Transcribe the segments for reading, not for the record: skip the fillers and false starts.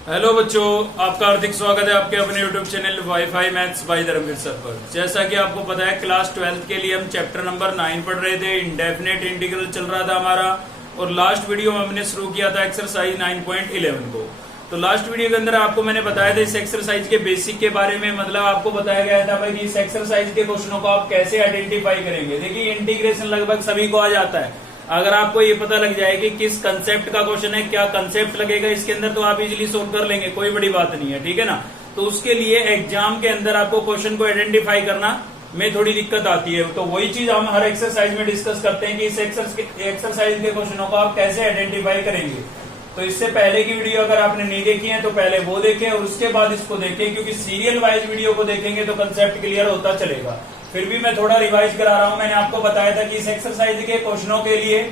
Hello बच्चों, आपका हार्दिक स्वागत है आपके अपने YouTube channel WiFi maths by Dharmveer sir पर। जैसा कि आपको पता है, क्लास 12th के लिए हम चैप्टर नंबर 9 पढ़ रहे थे। इंडेफिनेट इंटीग्रल चल रहा था हमारा, और लास्ट वीडियो में हमने शुरू किया था एक्सरसाइज 9.11 को। तो लास्ट वीडियो के अंदर आपको मैंने बताया था इस एक्सरसाइज के बेसिक के बारे में, मतलब आपको बताया गया था भाई कि इस एक्सरसाइज के क्वेश्चनों को आप कैसे आइडेंटिफाई करेंगे। देखिए, इंटीग्रेशन लगभग सभी को आ जाता है। अगर आपको ये पता लग जाए कि किस कंसेप्ट का क्वेश्चन है, क्या कंसेप्ट लगेगा इसके अंदर, तो आप इजीली सोल्व कर लेंगे, कोई बड़ी बात नहीं है, ठीक है ना। तो उसके लिए एग्जाम के अंदर आपको क्वेश्चन को आइडेंटिफाई करना में थोड़ी दिक्कत आती है। तो वही चीज हम हर एक्सरसाइज में डिस्कस करते हैं कि इस एक्सरसाइज के क्वेश्चनों को आप कैसे आइडेंटिफाई करेंगे। तो इससे पहले की वीडियो अगर आपने नहीं देखी है तो पहले वो देखें और उसके बाद इसको देखें, क्योंकि सीरियल वाइज वीडियो को देखेंगे तो कंसेप्ट क्लियर होता चलेगा। फिर भी मैं थोड़ा रिवाइज करा रहा हूं। मैंने आपको बताया था कि इस एक्सरसाइज के क्वेश्चनों के लिए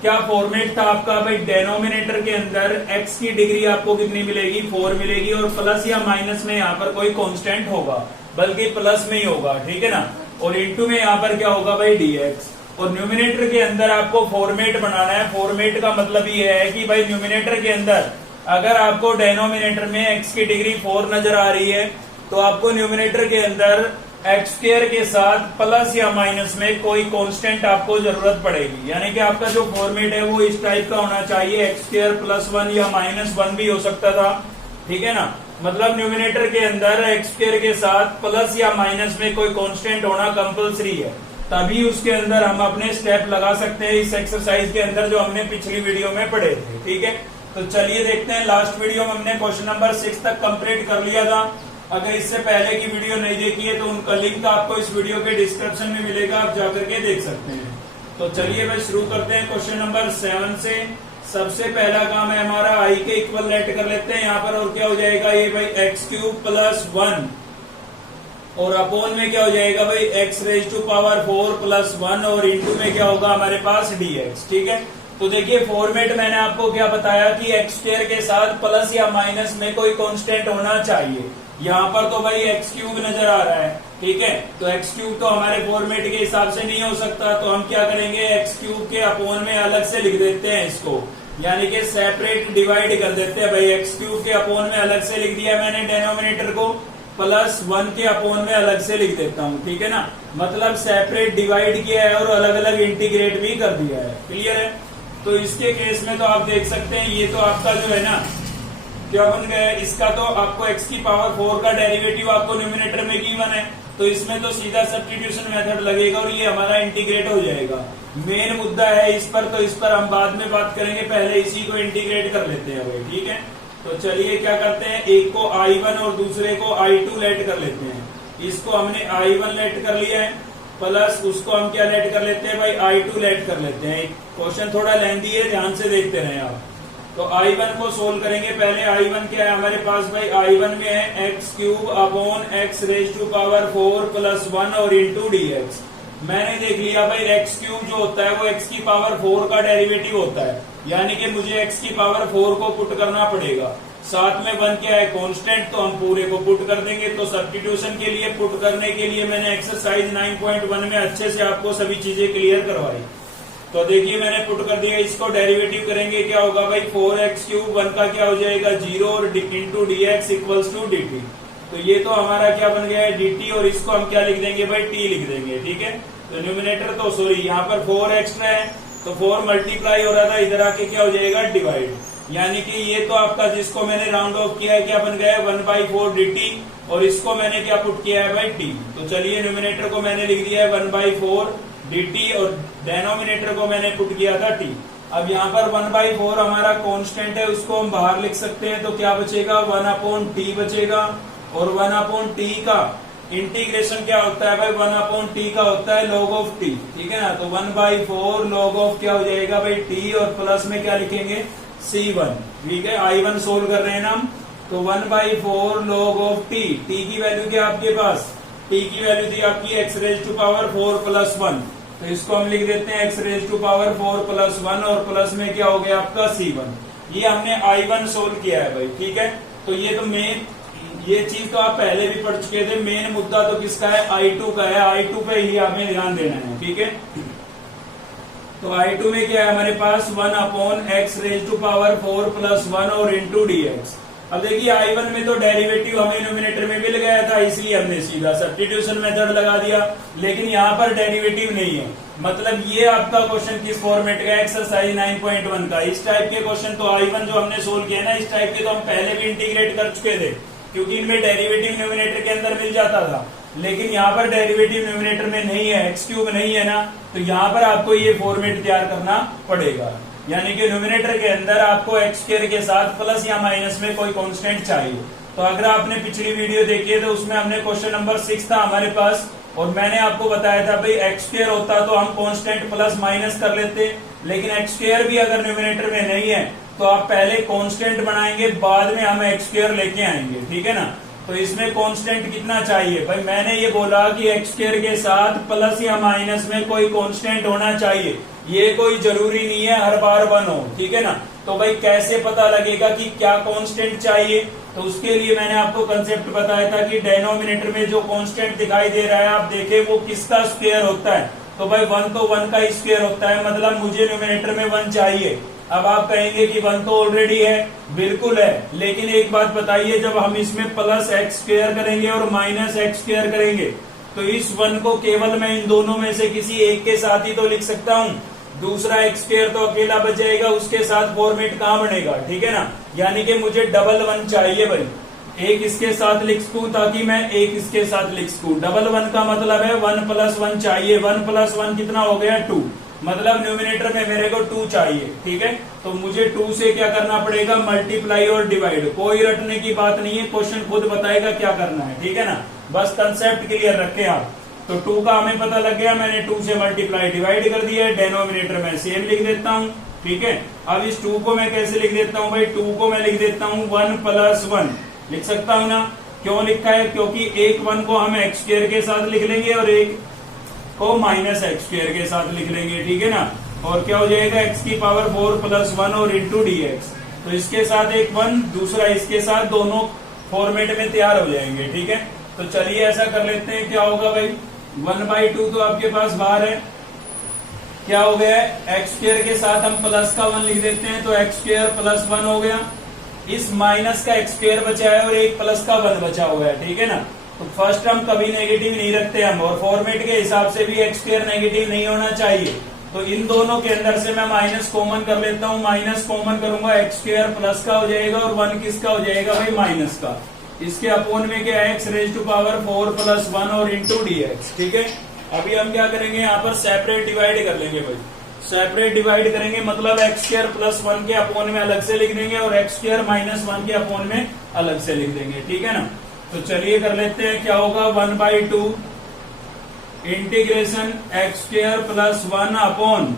क्या फॉर्मेट था आपका भाई। डेनोमिनेटर के अंदर x की डिग्री आपको कितनी मिलेगी, 4 मिलेगी, और प्लस या माइनस में यहाँ पर कोई कांस्टेंट होगा, बल्कि प्लस में ही होगा, ठीक है ना। और इंटू में यहाँ पर क्या होगा भाई, dx। और न्यूमिनेटर के अंदर आपको फॉर्मेट बनाना है। फॉर्मेट का मतलब ये है कि भाई न्यूमिनेटर के अंदर अगर आपको डेनोमिनेटर में x की डिग्री 4 नजर आ रही है, तो आपको न्यूमिनेटर के अंदर एक्स स्क्वायर के साथ प्लस या माइनस में कोई कांस्टेंट आपको जरूरत पड़ेगी। यानी कि आपका जो फॉर्मेट है वो इस टाइप का होना चाहिए, एक्स स्क्वायर प्लस 1 या माइनस 1 भी हो सकता था, ठीक है ना। मतलब न्यूमिनेटर के अंदर एक्स स्क्वायर के साथ प्लस या माइनस में कोई कांस्टेंट होना कंपलसरी है, तभी उसके अंदर हम अपने स्टेप लगा सकते हैं इस एक्सरसाइज के अंदर, जो हमने पिछली वीडियो में पढ़े थे, ठीक है। तो चलिए देखते हैं। लास्ट वीडियो में हमने क्वेश्चन नंबर 6 तक कंप्लीट कर लिया था। अगर इससे पहले की वीडियो नहीं देखी है तो उनका लिंक आपको इस वीडियो के डिस्क्रिप्शन में मिलेगा, आप जाकर के देख सकते हैं। तो चलिए भाई शुरू करते हैं क्वेश्चन नंबर 7 से। सबसे पहला काम है हमारा आई के इक्वल लेट कर लेते हैं यहाँ पर, और क्या हो जाएगा ये भाई एक्स क्यूब प्लस 1, और अपोन में क्या हो जाएगा भाई x raise to power 4 plus 1, और इंटू में क्या होगा हमारे पास dx, ठीक है। तो देखिए फॉर्मेट मैंने आपको क्या बताया कि एक्स स्क्वायर के साथ प्लस या माइनस में कोई कांस्टेंट होना चाहिए। यहाँ पर तो भाई एक्स क्यूब नजर आ रहा है, ठीक है। तो एक्स क्यूब तो हमारे फॉर्मेट के हिसाब से नहीं हो सकता, तो हम क्या करेंगे, एक्स क्यूब के अपोन में अलग से लिख देते हैं इसको, यानी कि सेपरेट डिवाइड कर देते हैं भाई। एक्स क्यूब के अपोन में अलग से लिख दिया मैंने डेनोमिनेटर को, प्लस 1 के अपोन में अलग से लिख देता हूँ, ठीक है ना। मतलब सेपरेट डिवाइड किया है और अलग अलग इंटीग्रेट भी कर दिया है, क्लियर है। तो इसके केस में तो आप देख सकते हैं ये तो आपका जो है ना क्या बन गया है, इसका तो आपको x की पावर 4 का डेरिवेटिव आपको न्यूमिनेटर में गिवन है, तो इसमें तो सीधा सब्स्टिट्यूशन मेथड लगेगा और ये हमारा इंटीग्रेट हो जाएगा। मेन मुद्दा है इस पर, तो इस पर हम बाद में बात करेंगे, पहले इसी को इंटीग्रेट कर लेते हैं भाई, ठीक है। तो चलिए क्या करते हैं, एक को I1 और दूसरे को I2 लेट कर लेते हैं। इसको हमने I1 लेट कर लिया है, प्लस उसको हम क्या लेट कर लेते हैं भाई, I2 लेट कर लेते हैं। क्वेश्चन थोड़ा लेंथी है, ध्यान से देखते रहे आप। तो I1 को सोल्व करेंगे। पहले I1 क्या है हमारे पास भाई, I1 में है x cube upon x raise to power 4 plus 1 और इंटू dx। मैंने देख लिया भाई एक्स क्यूब जो होता है वो एक्स की पावर 4 का डेरिवेटिव होता है, यानी कि मुझे एक्स की पावर 4 को पुट करना पड़ेगा। साथ में 1 क्या है कांस्टेंट, तो हम पूरे को पुट कर देंगे। तो सब्स्टिट्यूशन के लिए, पुट करने के लिए मैंने एक्सरसाइज 9.1 में अच्छे से आपको सभी चीजें क्लियर करवाई। तो देखिए मैंने पुट कर दिया, इसको डेरिवेटिव करेंगे क्या होगा भाई, 4x क्यूब 1 का क्या हो जाएगा 0 और into dx equals to dt। तो ये तो हमारा क्या बन गया है dt, और इसको हम क्या लिख देंगे भाई, t लिख देंगे, ठीक है। तो न्यूमिनेटर तो सॉरी यहाँ पर 4 एक्स्ट्रा है, तो 4 मल्टीप्लाई हो रहा था, इधर आके क्या हो जाएगा डिवाइड, यानी कि ये तो आपका जिसको मैंने राउंड ऑफ किया है क्या बन गया है 1/4 dt, और इसको मैंने क्या पुट किया है भाई t। तो चलिए न्यूमिनेटर को मैंने लिख दिया है 1/4 dt और डेनोमिनेटर को मैंने पुट किया था t। अब यहाँ पर 1/4 हमारा कांस्टेंट है, उसको हम बाहर लिख सकते हैं, तो क्या बचेगा 1/t बचेगा, और 1/t का इंटीग्रेशन क्या होता है भाई, 1/t का होता है log ऑफ t, ठीक है ना। तो 1/4 log ऑफ क्या हो जाएगा भाई t, और प्लस में क्या लिखेंगे c1, ठीक है। I1 सोल्व कर रहे हैं ना हम, तो 1/4 log ऑफ t, t की वैल्यू क्या आपके पास, t की वैल्यू थी आपकी x raise to power 4 plus 1, तो इसको हम लिख देते हैं x raise to power 4 plus 1, और प्लस में क्या हो गया आपका c1। ये हमने I1 सोल्व किया है भाई, ठीक है। तो ये तो मेन, ये चीज तो आप पहले भी पढ़ चुके थे। मेन मुद्दा तो किसका है, I2 का है, I2 पे ही हमें ध्यान देना है, ठीक है। तो I2 में क्या है हमारे पास 1/x raise to power 4 plus 1 और इंटू dx। अब देखिए I1 में तो डेरिवेटिव हमें न्यूमरेटर में मिल गया था, इसलिए हमने सीधा सब्स्टिट्यूशन मेथड लगा दिया, लेकिन यहाँ पर डेरिवेटिव नहीं है। मतलब ये आपका क्वेश्चन किस फॉर्मेट का, एक्सरसाइज 9.1 का। इस टाइप के क्वेश्चन तो I1 जो हमने सोल्व किया ना, इस टाइप के तो हम पहले भी इंटीग्रेट कर चुके थे, क्योंकि इनमें डेरिवेटिव न्यूमरेटर के अंदर मिल जाता था। लेकिन यहाँ पर डेरिवेटिव न्यूमरेटर में नहीं है, एक्स क्यूब नहीं है ना, तो यहाँ पर आपको ये फॉर्मेट तैयार करना पड़ेगा। यानी कि न्यूमरेटर के अंदर आपको एक्स स्क्वायर के साथ प्लस या माइनस में कोई कांस्टेंट चाहिए। तो अगर आपने पिछली वीडियो देखी है तो उसमें हमने क्वेश्चन नंबर 6 था हमारे पास, और मैंने आपको बताया था भाई एक्स स्क्वायर होता तो हम कांस्टेंट प्लस माइनस कर लेते, लेकिन एक्स स्क्वायर भी अगर न्यूमरेटर में नहीं है तो आप पहले कांस्टेंट बनाएंगे, बाद में हम एक्स स्क्वायर लेके आएंगे, ठीक है ना। तो इसमें कांस्टेंट कितना चाहिए भाई, मैंने ये बोला कि एक्स स्क्वायर के साथ प्लस या माइनस में कोई कांस्टेंट होना चाहिए। ये कोई जरूरी नहीं है हर बार 1 हो, ठीक है ना। तो भाई कैसे पता लगेगा कि क्या कांस्टेंट चाहिए, तो उसके लिए मैंने आपको कंसेप्ट बताया था कि डेनोमिनेटर में जो कांस्टेंट दिखाई दे रहा है आप देखें वो किसका स्क्वायर होता है। तो भाई 1 तो 1 का ही स्क्वायर होता है, मतलब मुझे न्यूमरेटर में 1 चाहिए। अब आप कहेंगे कि 1 तो ऑलरेडी है, बिल्कुल है, लेकिन एक बात बताइए, जब हम इसमें प्लस एक्स स्क्वायर करेंगे और माइनस एक्स स्क्वायर करेंगे तो इस 1 को केवल मैं इन दोनों में से किसी एक के साथ ही तो लिख सकता हूँ, दूसरा एक्स स्क्वायर तो अकेला बच जाएगा, उसके साथ फॉर्मेट कहाँ बनेगा, ठीक है ना। यानी कि मुझे डबल 1 चाहिए भाई, एक इसके साथ लिख सकूं ताकि मैं एक इसके साथ लिख सकूं। डबल 1 का मतलब है 1 + 1 चाहिए, 1 + 1 कितना हो गया 2, मतलब न्यूमरेटर में मेरे को 2 चाहिए, ठीक है। तो मुझे 2 से क्या करना पड़ेगा, मल्टीप्लाई और डिवाइड। कोई रटने की बात नहीं है, क्वेश्चन खुद बताएगा क्या करना है, ठीक है ना। बस कंसेप्ट क्लियर रखें आप। तो 2 का हमें पता लग गया, मैंने 2 से मल्टीप्लाई डिवाइड कर दिया है, डेनोमिनेटर में सेम लिख देता हूँ, ठीक है। अब इस 2 को मैं कैसे लिख देता हूँ भाई, 2 को मैं लिख देता हूँ 1 + 1 लिख सकता हूँ ना। क्यों लिखा है, क्योंकि एक 1 को हम एक्स स्क्वायर के साथ लिख लेंगे और एक को माइनस एक्स स्क्वायर के साथ लिख लेंगे, ठीक है ना। और क्या हो जाएगा, x की पावर 4 + 1 और इंटू dx। तो इसके साथ एक 1, दूसरा इसके साथ, दोनों फॉर्मेट में तैयार हो जाएंगे, ठीक है। तो चलिए ऐसा कर लेते हैं, क्या होगा भाई 1/2 तो आपके पास बाहर है, क्या हो गया एक्स स्क्वायर के साथ हम प्लस का 1 लिख देते हैं, तो एक्स स्क्वायर + 1 हो गया। इस माइनस का एक्स स्क्वायर बचा है और एक प्लस का 1 बचा हुआ है, ठीक है ना। तो फर्स्ट हम कभी नेगेटिव नहीं रखते हम, और फॉर्मेट के हिसाब से भी एक्स स्क्वायर नेगेटिव नहीं होना चाहिए। तो इन दोनों के अंदर से मैं माइनस कॉमन कर लेता हूँ, माइनस कॉमन करूंगा, एक्स स्क्वायर प्लस का हो जाएगा और 1 किसका हो जाएगा भाई माइनस का। इसके अपोन में क्या है, x⁴ + 1 और इंटू dx, ठीक है। अभी हम क्या करेंगे, यहाँ पर सेपरेट डिवाइड कर लेंगे भाई, सेपरेट डिवाइड करेंगे, मतलब x² + 1 के अपोन में अलग से लिख देंगे और x² - 1 के अपोन में अलग से लिख देंगे, ठीक है ना। तो चलिए कर लेते हैं, क्या होगा 1/2 इंटीग्रेशन x² + 1 अपॉन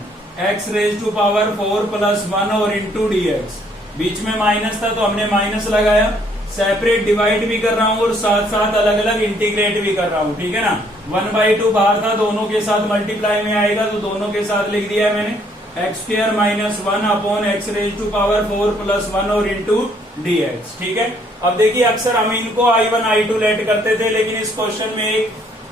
x⁴ + 1 और इंटू dx। बीच में माइनस था तो हमने माइनस लगाया, सेपरेट डिवाइड भी कर रहा हूँ और साथ साथ अलग अलग इंटीग्रेट भी कर रहा हूँ, ठीक है ना। 1/2 बाहर था, दोनों के साथ मल्टीप्लाई में आएगा तो दोनों के साथ लिख दिया है मैंने, x² - 1 अपॉन x⁴ + 1 और इंटू dx, ठीक है। अब देखिए अक्सर हम इनको I1 I2 लेट करते थे, लेकिन इस क्वेश्चन में एक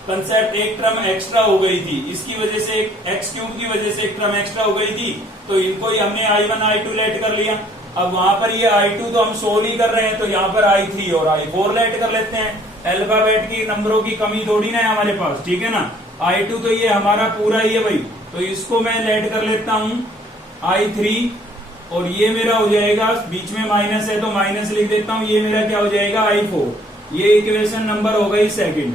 कंसेप्ट, एक टर्म एक्स्ट्रा हो गई थी, इसकी वजह से x³ की वजह से एक टर्म एक्स्ट्रा हो गई थी, तो इनको ही हमने I1 I2 लेट कर लिया। अब वहां पर ये I2 तो हम सोल्व ही कर रहे हैं, तो यहाँ पर I3 और I4 लेट कर लेते हैं। अल्फाबेट की नंबरों की कमी थोड़ी ना है हमारे पास, ठीक है ना। I2 तो ये हमारा पूरा ही है भाई, तो इसको मैं लेट कर लेता हूँ I3, और ये मेरा हो जाएगा, बीच में माइनस है तो माइनस लिख देता हूँ, ये मेरा क्या हो जाएगा I4। ये इक्वेशन नंबर हो गई सेकंड।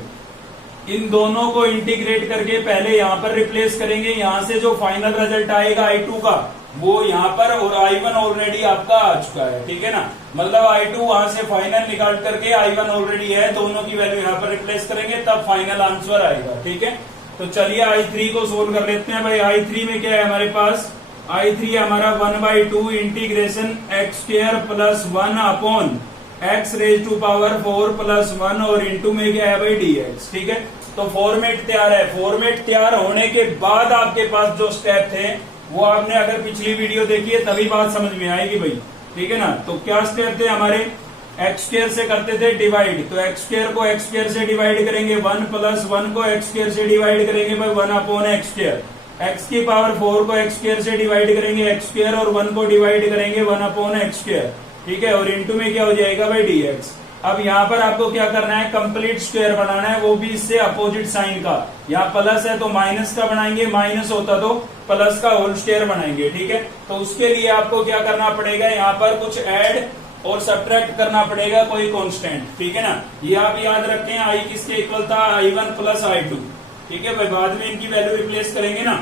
इन दोनों को इंटीग्रेट करके पहले यहाँ पर रिप्लेस करेंगे, यहाँ से जो फाइनल रिजल्ट आएगा I2 का वो यहाँ पर, और I1 ऑलरेडी आपका आ चुका है, ठीक है ना। मतलब I2 वहां से फाइनल निकाल करके I1 ऑलरेडी है, दोनों की वैल्यू यहाँ पर रिप्लेस करेंगे तब फाइनल आंसर आएगा, ठीक है। तो चलिए I3 को सोल्व कर लेते हैं भाई। I3 में क्या है हमारे पास, I3 हमारा 1/2 इंटीग्रेशन x² + 1 अपॉन x⁴ + 1 और इंटू में क्या है भाई dx, ठीक है। तो फॉर्मेट तैयार है। फॉर्मेट तैयार होने के बाद आपके पास जो स्टेप थे वो आपने अगर पिछली वीडियो देखी है तभी बात समझ में आएगी भाई, ठीक है ना। तो क्या स्टेप थे हमारे, x² से करते थे डिवाइड, तो x² को x² से डिवाइड करेंगे, 1 + 1 को x² से डिवाइड करेंगे भाई 1 अपॉन x², x की पावर 4 को x² से डिवाइड करेंगे x² और 1 को डिवाइड करेंगे 1 अपॉन x², ठीक है, और इंटू में क्या हो जाएगा भाई dx। अब यहाँ पर आपको क्या करना है, कंप्लीट स्क्वायर बनाना है, वो भी इससे अपोजिट साइन का। यहाँ प्लस है तो माइनस का बनाएंगे, माइनस होता तो प्लस का होल स्क्वायर बनाएंगे। ठीक है, तो उसके लिए आपको क्या करना पड़ेगा, यहाँ पर कुछ ऐड और सब्ट्रैक्ट करना पड़ेगा कोई कांस्टेंट। ठीक है ना, ये आप याद रखें, आई किसके इक्वल था, I1 प्लस I2। ठीक है भाई, बाद में इनकी वैल्यू रिप्लेस करेंगे ना।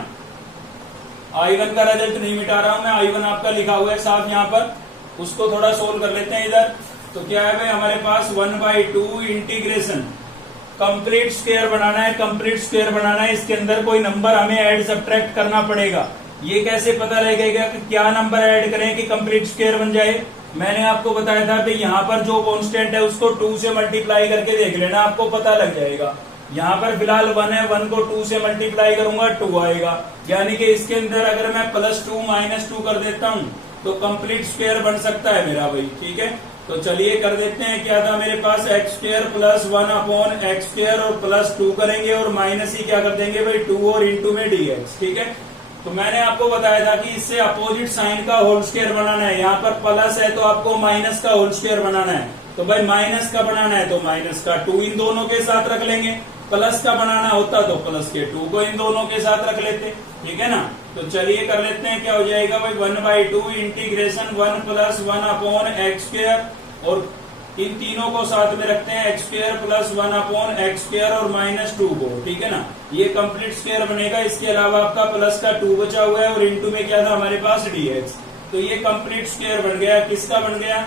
I1 का रिजल्ट नहीं मिटा रहा हूं मैं, I1 आपका लिखा हुआ है साफ यहाँ पर, उसको थोड़ा सोल्व कर लेते हैं इधर। तो क्या है भाई, हमारे पास 1/2 इंटीग्रेशन कंप्लीट स्क्वायर बनाना है, कंप्लीट स्क्वायर बनाना है, इसके अंदर कोई नंबर हमें ऐड सब्ट्रैक्ट करना पड़ेगा। ये कैसे पता लगेगा कि क्या नंबर ऐड करें कि कंप्लीट स्क्वायर बन जाए। मैंने आपको बताया था भाई, यहाँ पर जो कांस्टेंट है उसको 2 से मल्टीप्लाई करके देख लेना, आपको पता लग जाएगा। यहाँ पर फिलहाल 1 है, 1 को 2 से मल्टीप्लाई करूंगा 2 आएगा, यानी कि इसके अंदर अगर मैं +2 -2 कर देता हूँ तो कंप्लीट स्क्वायर बन सकता है मेरा भाई। ठीक है, तो चलिए कर देते हैं। क्या था मेरे पास, x² + 1/x² और +2 करेंगे और माइनस ही क्या कर देंगे भाई 2 और इंटू में dx। ठीक है, तो मैंने आपको बताया था कि इससे अपोजिट साइन का होल स्क्वायर बनाना है। यहाँ पर प्लस है तो आपको माइनस का होल स्क्वायर बनाना है, तो भाई माइनस का बनाना है तो माइनस का 2 इन दोनों के साथ रख लेंगे, प्लस का बनाना होता तो प्लस के 2 को इन दोनों के साथ रख लेते। ठीक है ना, तो चलिए कर लेते हैं। क्या हो जाएगा भाई, 1/2 इंटीग्रेशन 1 + 1/x², और इन तीनों को साथ में रखते हैं x² + 1/x² और -2 को। ठीक है ना, ये कंप्लीट स्क्वायर बनेगा। इसके अलावा आपका प्लस का 2 बचा हुआ है और इंटू में क्या था हमारे पास dx। तो ये कंप्लीट स्क्वायर बन गया। किसका बन गया,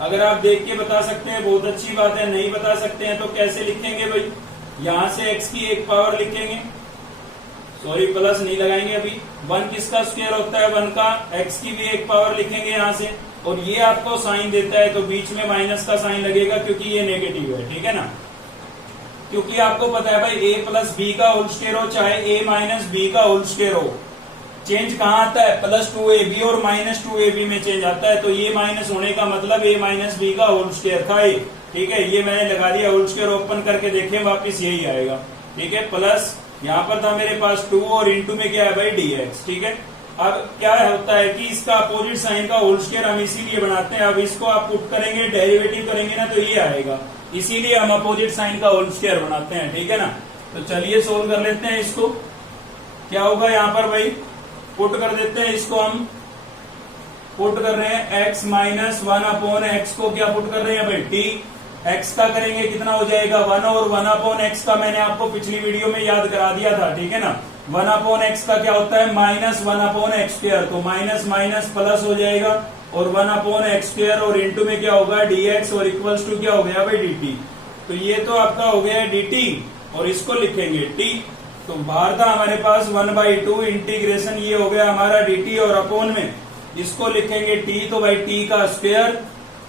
अगर आप देख के बता सकते हैं बहुत अच्छी बात है, नहीं बता सकते हैं तो कैसे लिखेंगे भाई, यहाँ से x की एक पावर लिखेंगे, सॉरी प्लस नहीं लगाएंगे अभी। 1 किसका स्क्वायर होता है, 1 का, x की भी एक पावर लिखेंगे यहाँ से, और ये आपको साइन देता है तो बीच में माइनस का साइन लगेगा क्योंकि ये नेगेटिव है। ठीक है ना, क्योंकि आपको पता है भाई a + b का होल स्क्वायर हो चाहे a - b का होल स्क्वायर हो, चेंज कहाँ आता है, +2ab और -2ab में चेंज आता है। तो ये माइनस होने का मतलब a - b का होल स्क्वायर था ये। ठीक है, ये मैंने लगा दिया, होल स्क्वायर ओपन करके देखें वापिस यही आएगा। ठीक है, प्लस यहाँ पर था मेरे पास 2 और इंटू में क्या है भाई dx। ठीक है, अब क्या होता है कि इसका अपोजिट साइन का होल स्क्वायर हम इसीलिए बनाते हैं। अब इसको आप पुट करेंगे, डेरिवेटिव करेंगे ना, तो ये आएगा, इसीलिए हम अपोजिट साइन का होल स्क्वायर बनाते हैं। ठीक है ना, तो चलिए सोल्व कर लेते हैं इसको। क्या होगा यहाँ पर भाई, पुट कर देते हैं इसको, हम पुट कर रहे हैं x - 1/x को क्या पुट कर रहे हैं भाई t। x का करेंगे कितना हो जाएगा 1, और 1/x का मैंने आपको पिछली वीडियो में याद करा दिया था। ठीक है ना, 1/x का क्या होता है -1/x², तो माइनस माइनस प्लस हो जाएगा और 1/x² और इंटू में क्या होगा dx और इक्वल्स टू क्या हो गया भाई dt। तो ये तो आपका हो गया dt और इसको लिखेंगे t। तो बाहर था हमारे पास 1/2 इंटीग्रेशन, ये हो गया हमारा dt और अपोन में इसको लिखेंगे t। तो भाई t का स्क्वायर,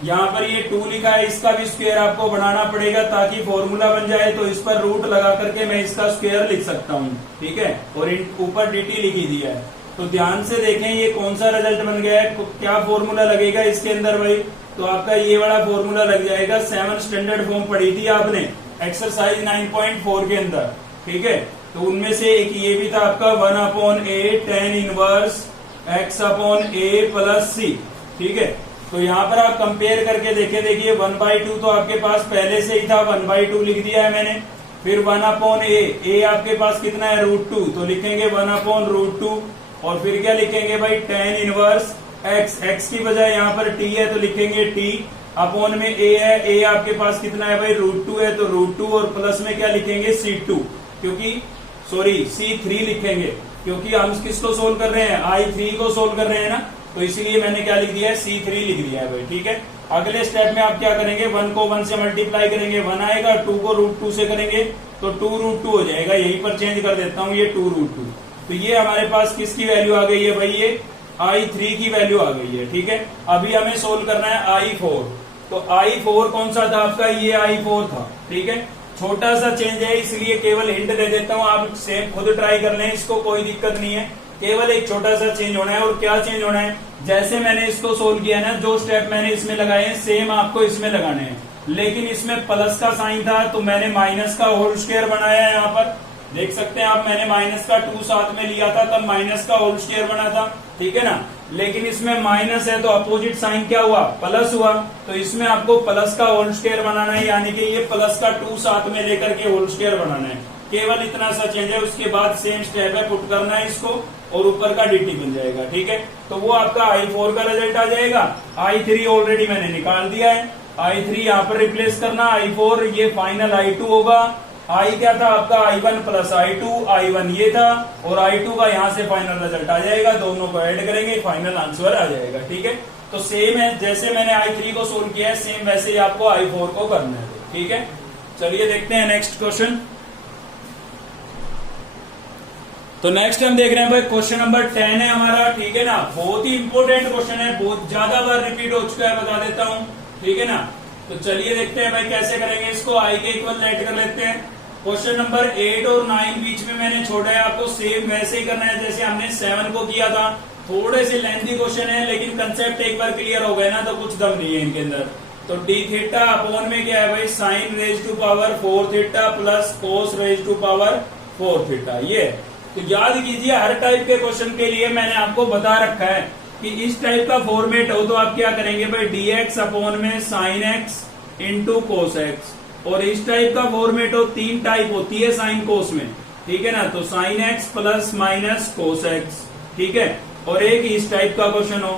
यहाँ पर ये 2 लिखा है, इसका भी स्क्वायर आपको बनाना पड़ेगा ताकि फॉर्मूला बन जाए। तो इस पर रूट लगा करके मैं इसका स्क्वायर लिख सकता हूँ। ठीक है, और ऊपर dt लिखी दिया है। तो ध्यान से देखें ये कौन सा रिजल्ट बन गया है, क्या फॉर्मूला लगेगा इसके अंदर भाई, तो आपका ये वाला फॉर्मूला लग जाएगा। 7 स्टैंडर्ड फॉर्म पढ़ी थी आपने एक्सरसाइज 9.4 के अंदर। ठीक है, तो उनमें से एक ये भी था आपका 1/a tan inverse x/a + c। ठीक है, तो यहाँ पर आप कंपेयर करके देखिए 1/2 तो आपके पास पहले से ही था, 1/2 लिख दिया है मैंने। फिर 1/a आपके पास कितना है √2, तो लिखेंगे 1/√2, और फिर क्या लिखेंगे भाई tan इनवर्स x की बजाय यहाँ पर t है तो लिखेंगे t, अपॉन में a है, a आपके पास कितना है भाई √2 है तो √2, और प्लस में क्या लिखेंगे c2, क्योंकि सॉरी c3 लिखेंगे क्योंकि हम किसको सोल्व कर रहे हैं, I3 को सोल्व कर रहे हैं ना, तो इसीलिए मैंने क्या लिख दिया है c3 लिख दिया है भाई। ठीक है, अगले स्टेप में आप क्या करेंगे, 1 को 1 से मल्टीप्लाई करेंगे 1 आएगा, 2 को √2 से करेंगे तो 2√2 हो जाएगा। यहीं पर चेंज कर देता हूँ, ये 2√2। तो ये हमारे पास किसकी वैल्यू आ गई है भाई, ये I3 की वैल्यू आ गई है। ठीक है, अभी हमें सोल्व करना है I4। तो I4 कौन सा था आपका, ये I4 था। ठीक है, छोटा सा चेंज है इसलिए केवल हिंट दे देता हूँ, आप सेम खुद ट्राई कर लें, इसको कोई दिक्कत नहीं है, केवल एक छोटा सा चेंज होना है। और क्या चेंज होना है, जैसे मैंने इसको सोल्व किया ना, जो स्टेप मैंने इसमें लगाए हैं सेम आपको इसमें लगाने हैं, लेकिन इसमें प्लस का साइन था तो मैंने माइनस का होल स्क्वायर बनाया है। यहाँ पर देख सकते हैं आप, मैंने माइनस का 2 साथ में लिया था तब माइनस का होल स्क्वायर बना था। ठीक है ना। लेकिन इसमें माइनस है तो अपोजिट साइन क्या हुआ, प्लस हुआ। तो इसमें आपको प्लस का होल स्क्वायर बनाना है, यानी कि ये प्लस का 2 साथ में लेकर के होल स्क्वायर बनाना है। केवल इतना सा चेंज है, उसके बाद सेम स्टेप है, पुट करना है इसको और ऊपर का dt बन जाएगा। ठीक है, तो वो आपका I4 का रिजल्ट आ जाएगा। I3 ऑलरेडी मैंने निकाल दिया है, I3 यहाँ पर रिप्लेस करना, I4 ये फाइनल I2 होगा। I क्या था आपका I1 प्लस I2, I1 ये था और I2 का यहाँ से फाइनल रिजल्ट आ जाएगा। दोनों को ऐड करेंगे, फाइनल आंसर आ जाएगा। ठीक है, तो सेम है, जैसे मैंने I3 को सोल्व किया है सेम वैसे ही आपको I4 को करना है। ठीक है, चलिए देखते हैं नेक्स्ट क्वेश्चन। तो नेक्स्ट हम देख रहे हैं भाई क्वेश्चन नंबर 10 है हमारा। ठीक है ना, बहुत ही इंपॉर्टेंट क्वेश्चन है, बहुत ज्यादा बार रिपीट हो चुका है, बता देता हूं। ठीक है ना, तो चलिए देखते हैं भाई कैसे करेंगे इसको। I के इक्वल लेट कर लेते हैं। क्वेश्चन नंबर 8 और 9 बीच में मैंने छोड़ा है, आपको सेम वैसे ही करना है जैसे हमने 7 को किया था। थोड़े से लेंथी क्वेश्चन है, लेकिन कंसेप्ट एक बार क्लियर हो गए ना तो कुछ दम नहीं है इनके अंदर। तो डी थीटा अपॉन में क्या है भाई, sine raise to power 4 theta plus cos raise to power 4 theta. ये तो याद कीजिए, हर टाइप के क्वेश्चन के लिए मैंने आपको बता रखा है कि इस टाइप का फॉर्मेट हो तो आप क्या करेंगे भाई, dx अपॉन में sine x into cos x. और इस टाइप का फॉर्मेट हो, 3 टाइप होती है साइन कोस में। ठीक है ना, तो sine x plus minus cos x. ठीक है, और एक इस टाइप का क्वेश्चन हो,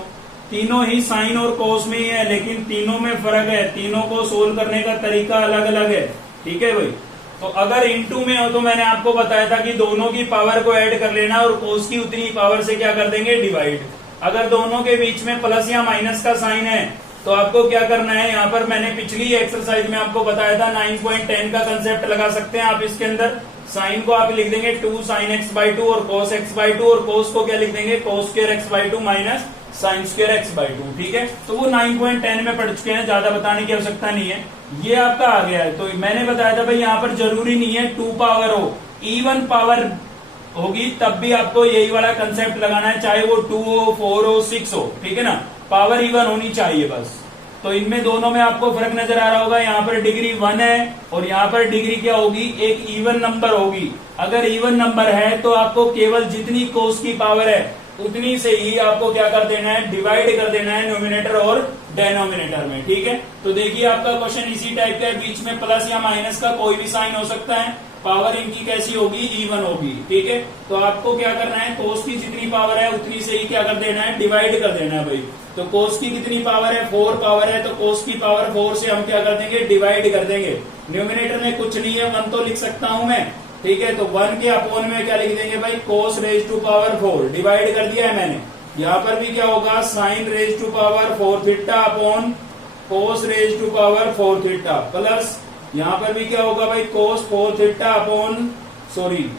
तीनों ही साइन और कोस में ही है, लेकिन तीनों में फर्क है, तीनों को सोल्व करने का तरीका अलग अलग है। ठीक है भाई, तो अगर इनटू में हो तो मैंने आपको बताया था कि दोनों की पावर को ऐड कर लेना और कोस की उतनी पावर से क्या कर देंगे, डिवाइड। अगर दोनों के बीच में प्लस या माइनस का साइन है तो आपको क्या करना है, यहाँ पर मैंने पिछली एक्सरसाइज में आपको बताया था 9.10 का कंसेप्ट लगा सकते हैं आप। इसके अंदर साइन को आप लिख देंगे 2 sin x by 2 और cos x by 2, और कोस को क्या लिख देंगे, cos square x by 2 minus sine square x by 2। ठीक है, तो वो 9.10 में पढ़ चुके हैं, ज्यादा बताने की आवश्यकता नहीं है। ये आपका आ गया है। तो मैंने बताया था भाई यहाँ पर जरूरी नहीं है 2 पावर हो, इवन पावर होगी तब भी आपको यही वाला कंसेप्ट लगाना है, चाहे वो 2 हो, 4 हो, 6 हो। ठीक है ना, पावर इवन होनी चाहिए बस। तो इनमें दोनों में आपको फर्क नजर आ रहा होगा, यहाँ पर डिग्री 1 है और यहाँ पर डिग्री क्या होगी, एक इवन नंबर होगी। अगर इवन नंबर है तो आपको केवल जितनी कोस की पावर है उतनी से ही आपको क्या कर देना है, डिवाइड कर देना है न्यूमिनेटर और डेनोमिनेटर में। ठीक है, तो देखिए आपका क्वेश्चन इसी टाइप का है, बीच में प्लस या माइनस का कोई भी साइन हो सकता है, पावर इनकी कैसी होगी, इवन होगी। ठीक है, तो आपको क्या करना है, कोस की जितनी पावर है उतनी से ही क्या कर देना है, डिवाइड कर देना है भाई। तो कोस की कितनी पावर है, 4 पावर है, तो कोस की पावर 4 से हम क्या कर देंगे, डिवाइड कर देंगे। न्यूमिनेटर में कुछ नहीं है, 1 तो लिख सकता हूं मैं। ठीक है, तो 1 के अपॉन में क्या लिख देंगे भाई, cos raise to power 4, divide कर दिया है मैंने। यहाँ पर भी क्या होगा, sine raise to power 4 theta upon cos raise to power 4 theta, plus यहाँ पर भी क्या होगा भाई, कोस 4 थीटा अपॉन, सॉरी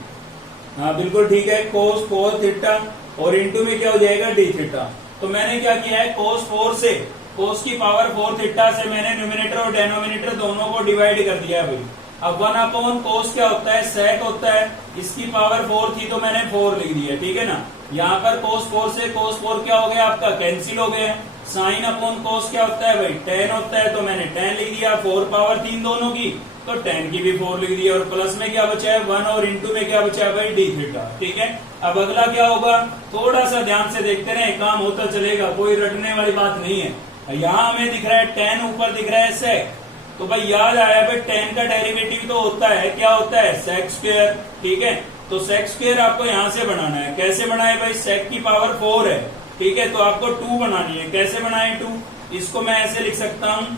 हाँ बिल्कुल ठीक है, कोस 4 थीटा और इंटू में क्या हो जाएगा, डी थीटा। तो मैंने क्या किया है, कोस 4 से, कोस की पावर 4 थीटा से मैंने न्यूमिनेटर और डेनोमिनेटर दोनों को डिवाइड कर दिया है भाई। अब 1 अपॉन कोस क्या होता है, सेक होता है, इसकी पावर 4 थी तो मैंने 4 लिख दिया। ठीक है ना, यहाँ पर कोस 4 से कोस 4 क्या हो गया आपका, कैंसिल हो गया। साइन अपॉन कोस क्या होता है भाई, tan होता है, तो मैंने tan लिख दिया। 4 पावर 3 दोनों की, तो tan की भी 4 लिख दिया। और प्लस में क्या बचा है 1 और इंटू में क्या बचा है भाई, डी थीटा। ठीक है, अब अगला क्या होगा, थोड़ा सा ध्यान से देखते रहे, काम होता चलेगा, कोई रटने वाली बात नहीं है। यहाँ हमें दिख रहा है tan, ऊपर दिख रहा है sec, तो भाई याद आया भाई tan का डेरिवेटिव तो होता है, क्या होता है, sec स्क्वायर। ठीक है, तो sec स्क्वायर आपको यहाँ से बनाना है। कैसे बनाए भाई, sec की पावर 4 है। ठीक है, तो आपको 2 बनानी है। कैसे बनाए 2, इसको मैं ऐसे लिख सकता हूँ,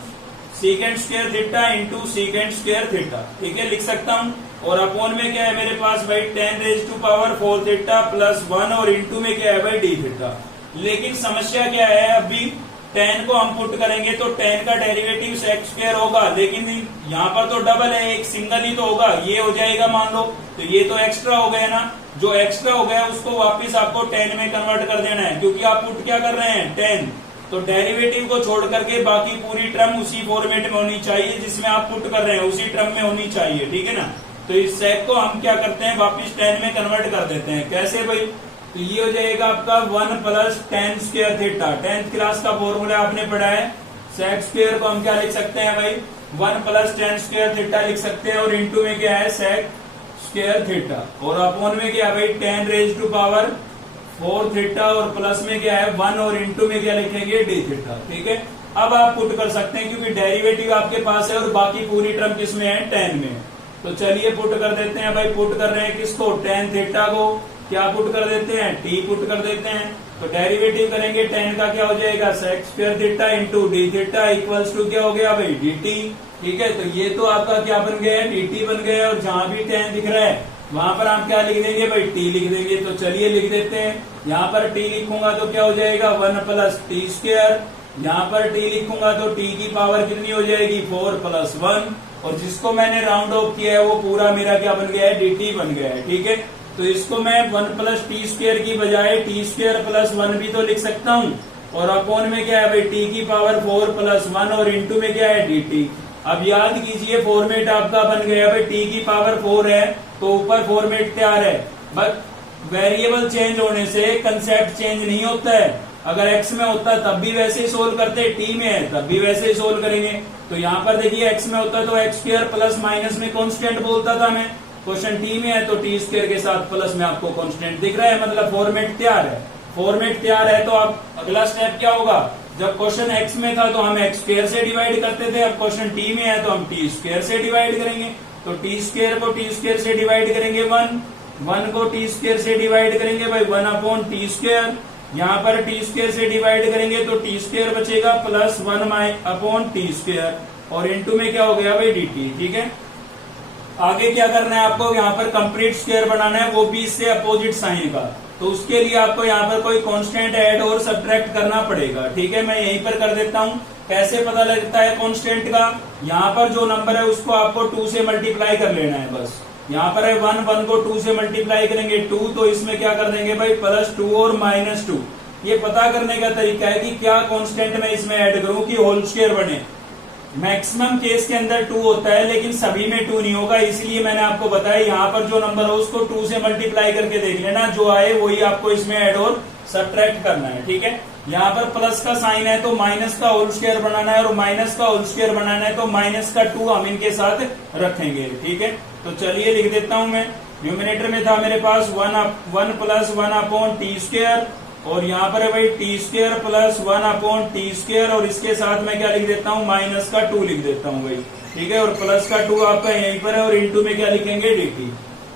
secant square theta into secant square theta. ठीक है, लिख सकता हूँ। और अपॉन में क्या है मेरे पास भाई, tan raise to power 4 theta plus 1 और इंटू में क्या है भाई, डी थीटा। लेकिन समस्या क्या है, अभी tan को हम पुट करेंगे तो tan का डेरिवेटिव sec स्क्वायर होगा, लेकिन यहाँ पर तो डबल है, एक सिंगल ही तो होगा, ये हो जाएगा मान लो, तो ये तो एक्स्ट्रा हो गया ना। जो एक्स्ट्रा हो गया उसको वापस आपको tan में कन्वर्ट कर देना है, क्योंकि आप पुट क्या कर रहे हैं, tan। तो डेरिवेटिव को छोड़ करके बाकी पूरी टर्म उसी फॉर्मेट में होनी चाहिए जिसमें आप पुट कर रहे हैं, उसी टर्म में होनी चाहिए। ठीक है ना, तो इस sec को हम क्या करते हैं, वापिस tan में कन्वर्ट कर देते हैं। कैसे भाई, तो ये हो जाएगा आपका 1 plus tan square theta. 10th class का फॉर्मूला आपने पढ़ा है। sec स्क्वायर को हम क्या लिख सकते हैं भाई, 1 प्लस tan स्क्वायर थीटा लिख सकते हैं, और इंटू में क्या है, sec स्क्वायर थीटा, और अपॉन में क्या है भाई, tan raise to power 4 theta और प्लस में क्या है 1 और इंटू में क्या लिखेंगे डी थीटा। ठीक है, अब आप पुट कर सकते हैं क्योंकि डेरिवेटिव आपके पास है और बाकी पूरी टर्म किसमें है tan में। तो चलिए पुट कर देते हैं भाई, पुट कर रहे हैं किसको tan थीटा को, क्या पुट कर देते हैं t पुट कर देते हैं। तो डेरिवेटिव करेंगे tan का क्या हो जाएगा sec square theta into d theta equals to क्या हो गया भाई dt। ठीक है, तो ये तो आपका क्या बन गया है dt बन गया है और जहां भी tan दिख रहा है वहां पर हम क्या लिख देंगे भाई t लिख देंगे। तो चलिए लिख देते हैं, यहाँ पर t लिखूंगा तो क्या हो जाएगा 1 प्लस टी स्क्वायर, यहाँ पर t लिखूंगा तो t की पावर कितनी हो जाएगी 4 प्लस 1, और जिसको मैंने राउंड ऑफ किया है वो पूरा मेरा क्या बन गया है dt बन गया है। ठीक है, तो इसको मैं 1 प्लस टी स्क्वायर की बजाय टी स्क्वायर प्लस 1 भी तो लिख सकता हूँ, और अपॉन में क्या है भाई t की पावर 4 प्लस 1 और इंटू में क्या है dt। अब याद कीजिए फॉर्मेट आपका बन गया भाई t की पावर 4 है तो ऊपर फॉर्मेट तैयार है, बट वेरिएबल चेंज होने से कंसेप्ट चेंज नहीं होता है। अगर x में होता तब भी वैसे ही सोल्व करते, t में है तब भी वैसे ही सोल्व करेंगे। तो यहाँ पर देखिए x में होता तो एक्स स्क्वायर प्लस माइनस में कांस्टेंट बोलता था मैं, क्वेश्चन t में है तो टी स्क्वायर के साथ प्लस में आपको कांस्टेंट दिख रहा है, मतलब फॉर्मेट तैयार है। फॉर्मेट तैयार है तो आप अगला स्टेप क्या होगा, जब क्वेश्चन x में था तो हम एक्स स्क्वायर से डिवाइड करते थे, अब क्वेश्चन t में है तो हम टी स्क्वायर से डिवाइड करेंगे। तो टी स्क्वायर को टी स्क्वायर से डिवाइड करेंगे 1 को टी स्क्वायर से डिवाइड करेंगे भाई 1 अपॉन टी स्क्वायर, यहाँ पर टी स्क्वायर से डिवाइड करेंगे तो टी स्क्वायर बचेगा प्लस 1 अपॉन टी स्क्वायर और इनटू में क्या हो गया भाई dt। ठीक है, आगे क्या करना है आपको, यहाँ पर कंप्लीट स्क्वायर बनाना है, वो भी इससे अपोजिट साइन का। तो उसके लिए आपको यहाँ पर कोई कांस्टेंट ऐड और सब्ट्रैक्ट करना पड़ेगा। ठीक है, मैं यहीं पर कर देता हूँ। कैसे पता लगता है कांस्टेंट का, यहाँ पर जो नंबर है उसको आपको 2 से मल्टीप्लाई कर लेना है बस। यहाँ पर है 1 को 2 से मल्टीप्लाई करेंगे 2, तो इसमें क्या कर देंगे भाई प्लस 2 और माइनस 2। ये पता करने का तरीका है कि क्या कांस्टेंट मैं इसमें ऐड करूं कि होल स्क्वायर बने। मैक्सिमम केस के अंदर 2 होता है लेकिन सभी में 2 नहीं होगा, इसलिए मैंने आपको बताया यहाँ पर जो नंबर हो उसको 2 से मल्टीप्लाई करके देख लेना, जो आए वही आपको इसमें ऐड और सब्ट्रैक्ट करना है। ठीक है, यहाँ पर प्लस का साइन है तो माइनस का होल स्क्वायर बनाना है, और माइनस का होल स्क्वायर बनाना है तो माइनस का 2 हम इनके साथ रखेंगे। ठीक है, तो चलिए लिख देता हूं मैं, न्यूमिनेटर में था मेरे पास 1 प्लस 1 अपॉन टी स्क्वायर, और यहाँ पर है भाई T square plus 1 upon T square, और इसके साथ मैं क्या लिख देता हूँ माइनस का 2 लिख देता हूँ भाई। ठीक है, और प्लस का 2 आपका यहीं पर है और इंटू में क्या लिखेंगे dt।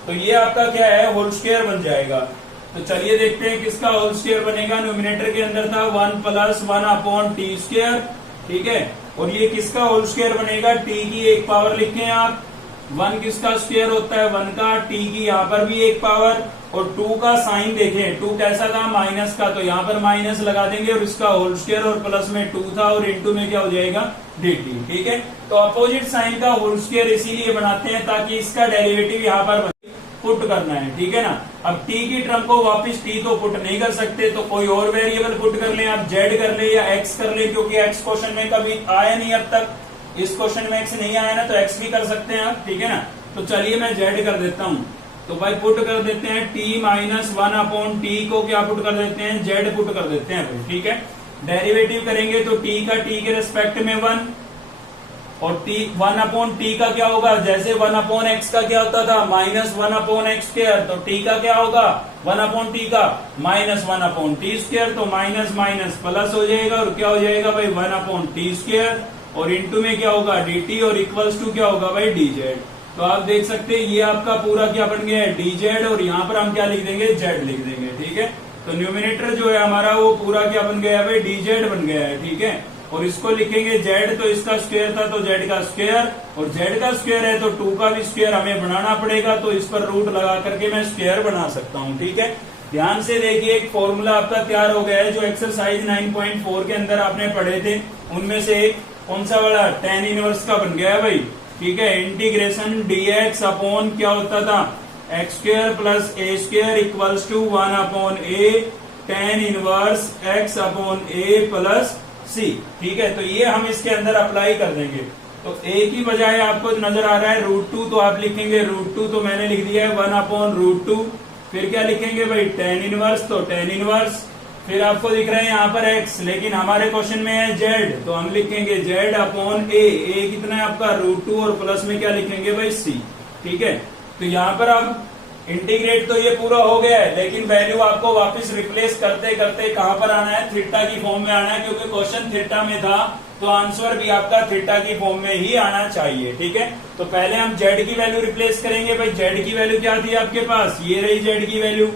तो ये आपका क्या है होल स्क्वायर बन जाएगा। तो चलिए देखते हैं किसका होल स्क्वायर बनेगा। न्यूमिनेटर के अंदर था 1 प्लस 1 अपॉन टी स्क्वायर। ठीक है, और ये किसका होल स्क्वायर बनेगा, t की एक पावर लिखें आप। 1 किसका स्क्वायर होता है 1 का, t की यहाँ पर भी एक पावर, और 2 का साइन देखें 2 कैसा था माइनस का, तो यहाँ पर माइनस लगा देंगे और इसका होल स्क्वायर और प्लस में 2 था और इंटू में क्या हो जाएगा dt। ठीक है, तो अपोजिट साइन का होल स्क्वायर इसीलिए बनाते हैं ताकि इसका डेरिवेटिव यहाँ पर पुट करना है। ठीक है ना, अब t की टर्म को वापस t तो पुट नहीं कर सकते तो कोई और वेरिएबल पुट कर लें, आप z कर ले या x कर ले, क्योंकि x क्वेश्चन में कभी आया नहीं अब तक, इस क्वेश्चन में x नहीं आया ना तो x भी कर सकते हैं आप। ठीक है ना, तो चलिए मैं z कर देता हूँ। तो भाई पुट कर देते हैं t माइनस 1 अपॉन टी को क्या पुट कर देते हैं z पुट कर देते हैं भाई। ठीक है, डेरिवेटिव करेंगे तो t का t के रेस्पेक्ट में 1, और t 1 अपॉन टी का क्या होगा, जैसे 1 अपॉन एक्स का क्या होता था माइनस 1 अपॉन एक्स स्क्वायर, तो t का क्या होगा 1 अपॉन टी का माइनस 1 अपॉन टी स्क्वायर, तो माइनस माइनस प्लस हो जाएगा और क्या हो जाएगा भाई 1 अपॉन टी स्क्वायर, और इंटू में क्या होगा dt, और इक्वल्स टू क्या होगा भाई dz। तो आप देख सकते हैं ये आपका पूरा क्या बन गया है dz, और यहाँ पर हम क्या लिख देंगे z लिख देंगे। ठीक है, तो न्यूमिनेटर जो है हमारा वो पूरा क्या बन गया है भाई dz बन गया है। ठीक है, और इसको लिखेंगे z, तो इसका स्क्वायर था तो z का स्क्वायर, और z का स्क्वायर है तो 2 का भी स्क्वायर हमें बनाना पड़ेगा, तो इस पर रूट लगा करके मैं स्क्वायर बना सकता हूँ। ठीक है, ध्यान से देखिए एक फॉर्मूला आपका तैयार हो गया है जो एक्सरसाइज 9.4 के अंदर आपने पढ़े थे, उनमें से एक कौन सा वाला tan इनवर्स का बन गया है भाई। ठीक है, इंटीग्रेशन dx अपॉन क्या होता था x square plus a square equals to 1 upon a tan inverse x अपॉन a प्लस c। ठीक है, तो ये हम इसके अंदर अप्लाई कर देंगे। तो a की बजाय आपको नजर आ रहा है √2, तो आप लिखेंगे √2, तो मैंने लिख दिया है 1 अपॉन √2, फिर क्या लिखेंगे भाई tan इनवर्स, तो tan इनवर्स, फिर आपको दिख रहा है यहाँ पर x, लेकिन हमारे क्वेश्चन में है z, तो हम लिखेंगे z अपॉन a कितना है आपका √2, और प्लस में क्या लिखेंगे भाई c। ठीक है, तो यहाँ पर आप इंटीग्रेट तो ये पूरा हो गया है, लेकिन वैल्यू आपको वापस रिप्लेस करते करते कहां पर आना है, थीटा की फॉर्म में आना है, क्योंकि क्वेश्चन थीटा में था तो आंसर भी आपका थीटा की फॉर्म में ही आना चाहिए। ठीक है, तो पहले हम जेड की वैल्यू रिप्लेस करेंगे। भाई जेड की वैल्यू क्या थी आपके पास, ये रही जेड की वैल्यू,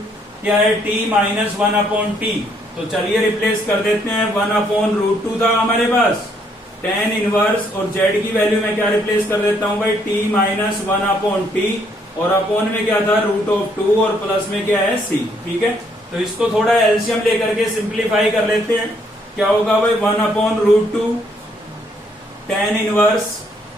क्या है, टी माइनस 1/t। तो चलिए रिप्लेस कर देते हैं, 1/√2 था हमारे पास, tan इनवर्स, और जेड की वैल्यू में क्या रिप्लेस कर देता हूं भाई, t माइनस 1/t, और अपॉन में क्या था, √2, और प्लस में क्या है, c। ठीक है, तो इसको थोड़ा एलसीएम लेकर के सिंप्लीफाई कर लेते हैं। क्या होगा भाई, 1/√2 tan इनवर्स,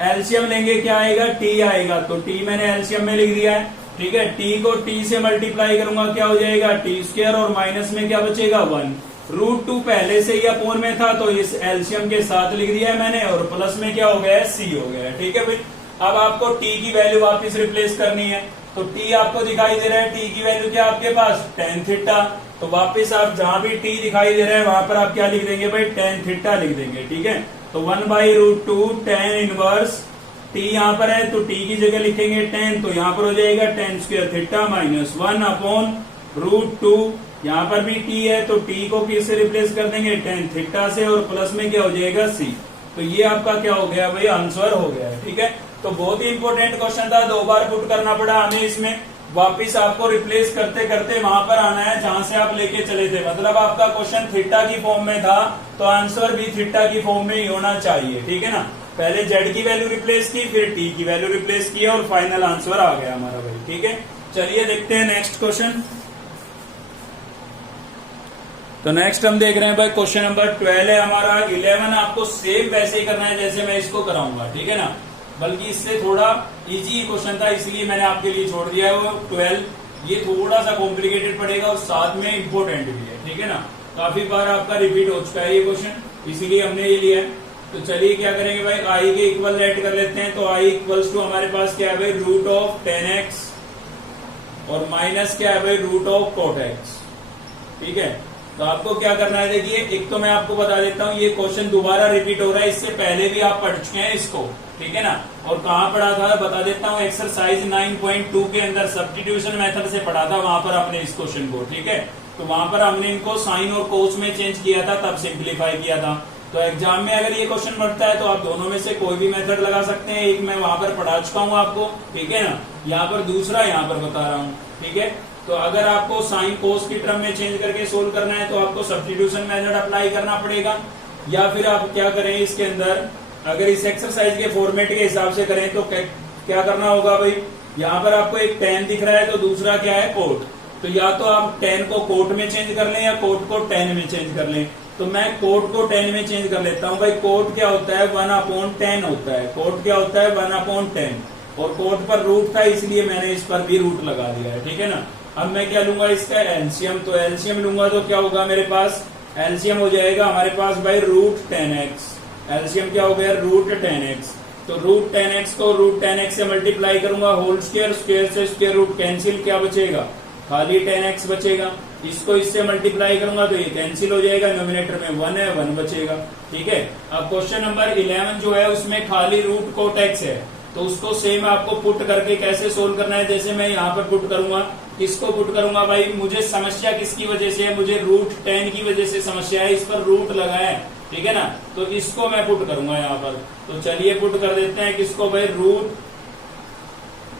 एलसीएम लेंगे क्या आएगा, t आएगा, तो t मैंने एलसीएम में लिख दिया है। ठीक है, t को t से मल्टीप्लाई करूंगा, क्या हो जाएगा, t², और माइनस में क्या बचेगा, 1। √2 पहले से ही अपोन में था, तो इस एलसीएम के साथ लिख दिया है मैंने, और प्लस में क्या हो गया है, c हो गया है। ठीक है भाई, अब आपको t की वैल्यू वापस रिप्लेस करनी है, तो t आपको दिखाई दे रहा है, t की वैल्यू क्या आपके पास, tan थीटा। तो वापस आप जहां भी t दिखाई दे रहा है वहां पर आप क्या लिख देंगे भाई, tan थीटा लिख देंगे। ठीक है, तो 1/√2 tan इनवर्स, t यहाँ पर है तो t की जगह लिखेंगे tan, तो यहाँ पर हो जाएगा tan² थीटा माइनस 1/√2, यहाँ पर भी t है तो t को किससे रिप्लेस कर देंगे, tan थीटा से, और प्लस में क्या हो जाएगा, c। तो ये आपका क्या हो गया भाई, आंसर हो गया है। ठीक है, तो बहुत ही इंपॉर्टेंट क्वेश्चन था, 2 बार पुट करना पड़ा हमें इसमें, वापिस आपको रिप्लेस करते करते वहां पर आना है जहां से आप लेके चले थे। मतलब आपका क्वेश्चन थीटा की फॉर्म में था तो आंसर भी थीटा की फॉर्म में ही होना चाहिए। ठीक है ना, पहले जेड की वैल्यू रिप्लेस की, फिर टी की वैल्यू रिप्लेस किया, और फाइनल आंसर आ गया हमारा भाई। ठीक है, चलिए देखते हैं नेक्स्ट क्वेश्चन। तो नेक्स्ट हम देख रहे हैं भाई क्वेश्चन नंबर 12 है हमारा। 11 आपको सेम वैसे ही करना है जैसे मैं इसको कराऊंगा। ठीक है ना, बल्कि इससे थोड़ा इजी क्वेश्चन था इसलिए मैंने आपके लिए छोड़ दिया है। वो 12 ये थोड़ा सा कॉम्प्लिकेटेड पड़ेगा और साथ में इम्पोर्टेंट भी है। ठीक है ना, काफी बार आपका रिपीट हो चुका है ये क्वेश्चन, इसीलिए हमने ये लिया है। तो चलिए क्या करेंगे भाई, आई के इक्वल लेट कर लेते हैं। तो आई इक्वल्स टू हमारे पास क्या है भाई, √10x, और माइनस क्या है भाई, √cot x। ठीक है, तो आपको क्या करना है, देखिए एक तो मैं आपको बता देता हूँ ये क्वेश्चन दोबारा रिपीट हो रहा है, इससे पहले भी आप पढ़ चुके हैं इसको। ठीक है ना, और कहाँ पढ़ा था बता देता हूँ, एक्सरसाइज 9.2 के अंदर सब्स्टिट्यूशन मेथड से पढ़ा था वहां पर आपने इस क्वेश्चन को। ठीक है, तो वहां पर हमने इनको साइन और कोस में चेंज किया था, तब सिंप्लीफाई किया था। तो एग्जाम में अगर ये क्वेश्चन पढ़ता है तो आप दोनों में से कोई भी मेथड लगा सकते हैं। एक मैं वहां पर पढ़ा चुका हूँ आपको, ठीक है ना, यहाँ पर दूसरा यहाँ पर बता रहा हूँ। ठीक है, तो अगर आपको साइन कोस की टर्म में चेंज करके सोल्व करना है तो आपको सब्स्टिट्यूशन मेथड अप्लाई करना पड़ेगा, या फिर आप क्या करें इसके अंदर, अगर इस एक्सरसाइज के फॉर्मेट के हिसाब से करें तो क्या करना होगा भाई, यहाँ पर आपको एक tan दिख रहा है तो दूसरा क्या है, कोट। तो या तो आप tan को कोट में चेंज कर लें या कोट को tan में चेंज कर लें। तो मैं कोट को tan में चेंज कर लेता हूँ भाई। कोट क्या होता है, 1/10 होता है। कोट क्या होता है, 1/10, और कोट पर रूट था इसलिए मैंने इस पर भी रूट लगा दिया है। ठीक है ना, अब मैं क्या लूंगा इसका एलसीएम। तो एलसीएम लूंगा तो क्या होगा मेरे पास, एलसीएम हो जाएगा हमारे पास भाई √10x। एलसीएम क्या हो गया, √10x। तो √10x को √10x से मल्टीप्लाई करूंगा, होल स्क्वायर, स्क्वायर से स्क्वायर रूट कैंसिल, क्या बचेगा, खाली 10x बचेगा। इसको इससे मल्टीप्लाई करूंगा तो ये कैंसिल हो जाएगा, नोमिनेटर में 1 है, 1 बचेगा। ठीक है, अब क्वेश्चन नंबर 11 जो है उसमें खाली √cot x है, तो उसको सेम आपको पुट करके कैसे सोल्व करना है, जैसे मैं यहाँ पर पुट करूंगा। किसको पुट करूंगा भाई, मुझे समस्या किसकी वजह से है, मुझे √10 की वजह से समस्या है, इस पर रूट लगा है। ठीक है ना, तो इसको मैं पुट करूंगा यहाँ पर। तो चलिए पुट कर देते हैं किसको भाई,